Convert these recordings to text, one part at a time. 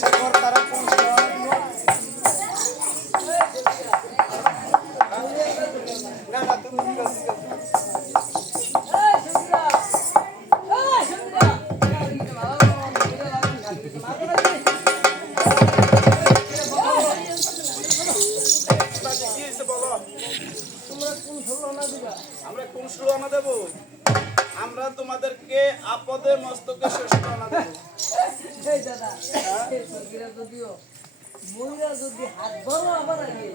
জিজ্ঞাসা কর তারা কোন না না তুমি আমরা কোন সুরানা দেব আমরা তোমাদেরকে আপদে মস্তকে শেষ সুরানা দেব এই দাদা এই সরকিরা যদিও মহিলা যদি হাত ধরো আবার আগে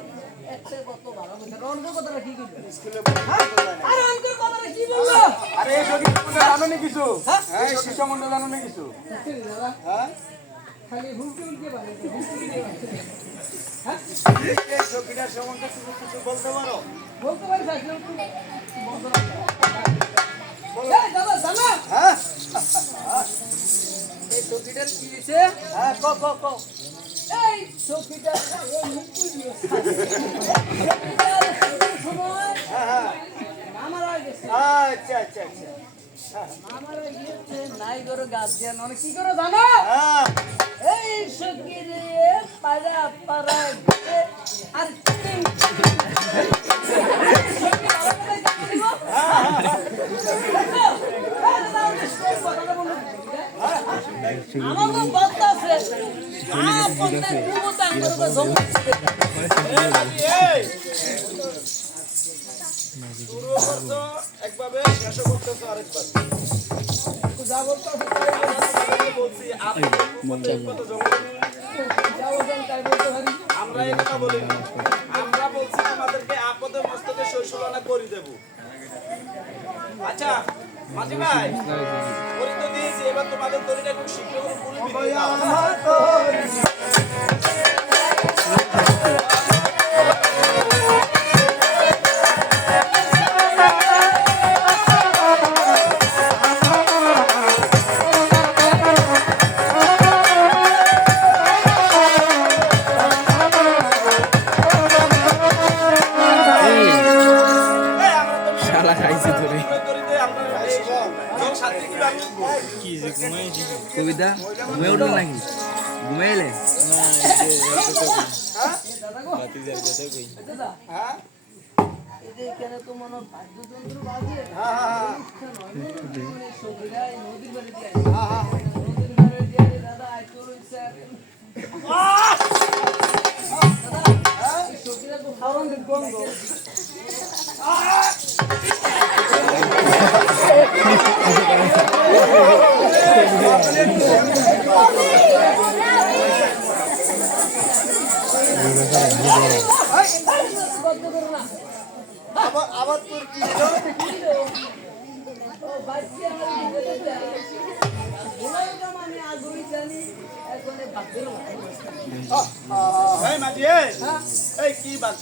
একটা কত ভালো কথা রনকে কথাটা কি কইলো স্কুলে পড়তে যায় না আরে রনকে কথাটা কি বললো আরে এই সরি তুমি জানো না কিছু হ্যাঁ শিশু মন্ডল জানো না কিছু দাদা হ্যাঁ খালি হুলকে হুলকে বাড়ে হ্যাঁ এই সকিটার সম্বন্ধে তুমি কিছু বলতে পারো বলতে পারি সাইকেল বন্ধ এই দাদা জানা হ্যাঁ এই সকিটার কি হইছে হ্যাঁ ক এই সকিটার এই মুকুল দিয়েছে সময় হ্যাঁ হ্যাঁ আমার আগে গেছে আচ্ছা আচ্ছা আচ্ছা আমার গিয়েছে নাই করো গাছ দিয়া ননে কি করো জানো হ্যাঁ এই সকিরে পাড়া পাড়া আর আমার কথা আছে আপনতে কুমতা করবে জমি শুরু করছো একভাবে শেষ করতেছো আরেকবার যা বলতো বলছি আপনি কত জমা যাও যান তাই বলতে পারি আমরা এই কথা বলি না। আমরা বলছি তোমাদেরকে আপদে মস্তকে শৈশবানা করে দেব আচ্ছা মাঝি ভাই করি তো দিয়েছি এবার তোমাদের তরিটা একটু শিখে পুরো কবিতা ঘুমে উঠল নাকি ঘুমাইলে হ্যাঁ এখানে তো মনে বাদ্যযন্ত্র বাজে নদীর বাড়ি দিয়ে নদীর বাড়ি দিয়ে দাদা আইতো সকিরা তো খাওয়ান গন্ধ আবার তোর কি কি বাক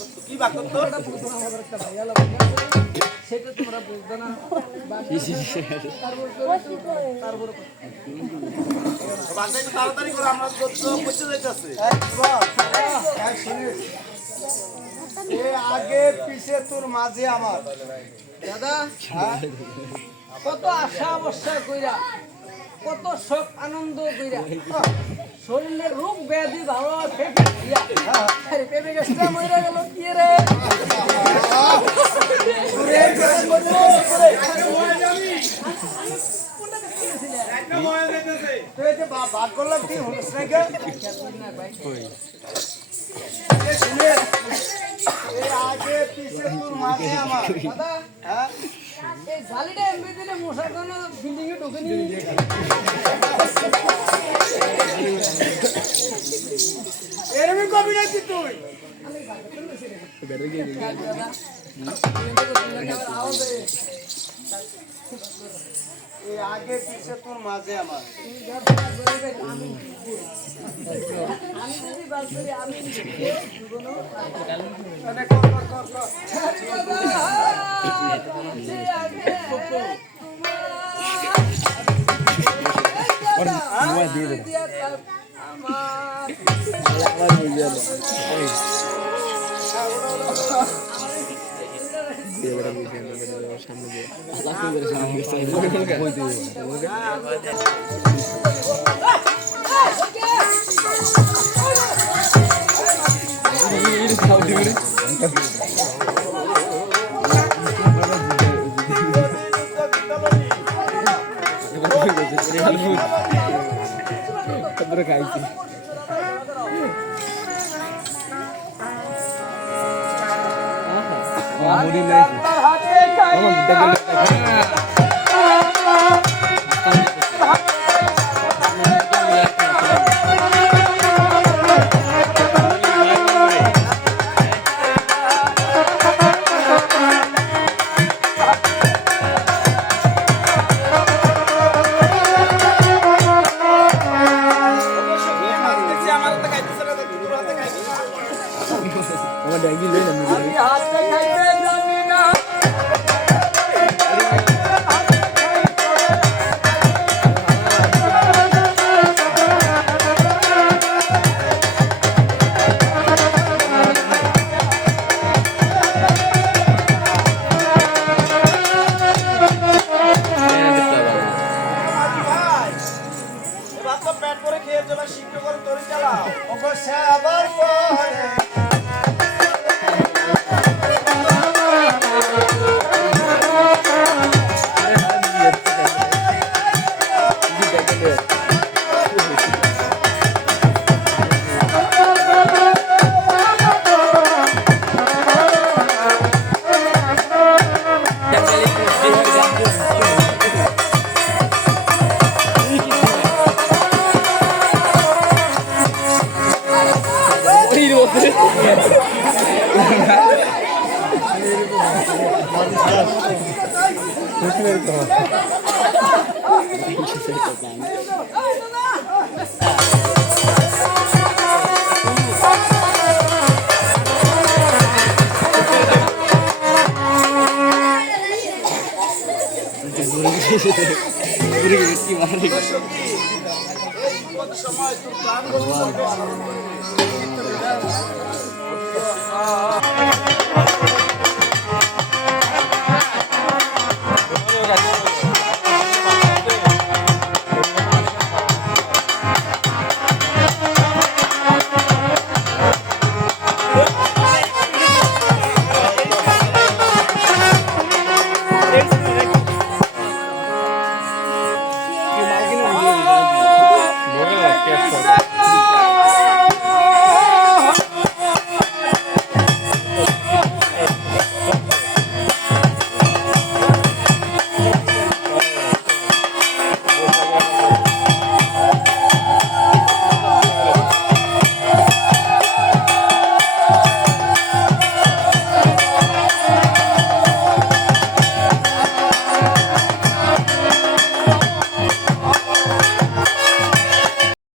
সেটা তোমরা বুঝবে না তাড়াতাড়ি করে আমরা করতে যাইতেছে আগে পিছে তোর মাঝে আমার দাদা কত আশা অবস্থা কইরা কত শোক আনন্দ কইরা শরীরের রোগ ব্যাধি ভালো পেপে আরে পেপে গাছটা মরে গেল কি রে ভাগ করলাম কি হলো আগে পিছে তোর মাঝে আমার দাদা হ্যাঁ এই জালিটা এমনি দিলে মশার জন্য বিল্ডিং এ ঢুকে নি এরকম কবি নাকি তুই আগে পিছে তোর মাঝে আমার আমি যদি বাস করি আমি খাইছি মুড়ি লাইছি আমার দুটা আমার হাতে খাইতেছে না, তোর হাতে খাইতেছে। আমার ড্যাঙ্গি লই না মুড়ি আমি হাতে খাইতে জানি না ভাই, এবার তো পেট ভরে খেয়ে যাবে, শীঘ্র করে তরি চালাও। অবশ্যই আবার পরে কি মারে সখী, এই বিপদ সময় তোর প্রাণ রক্ষা করবে।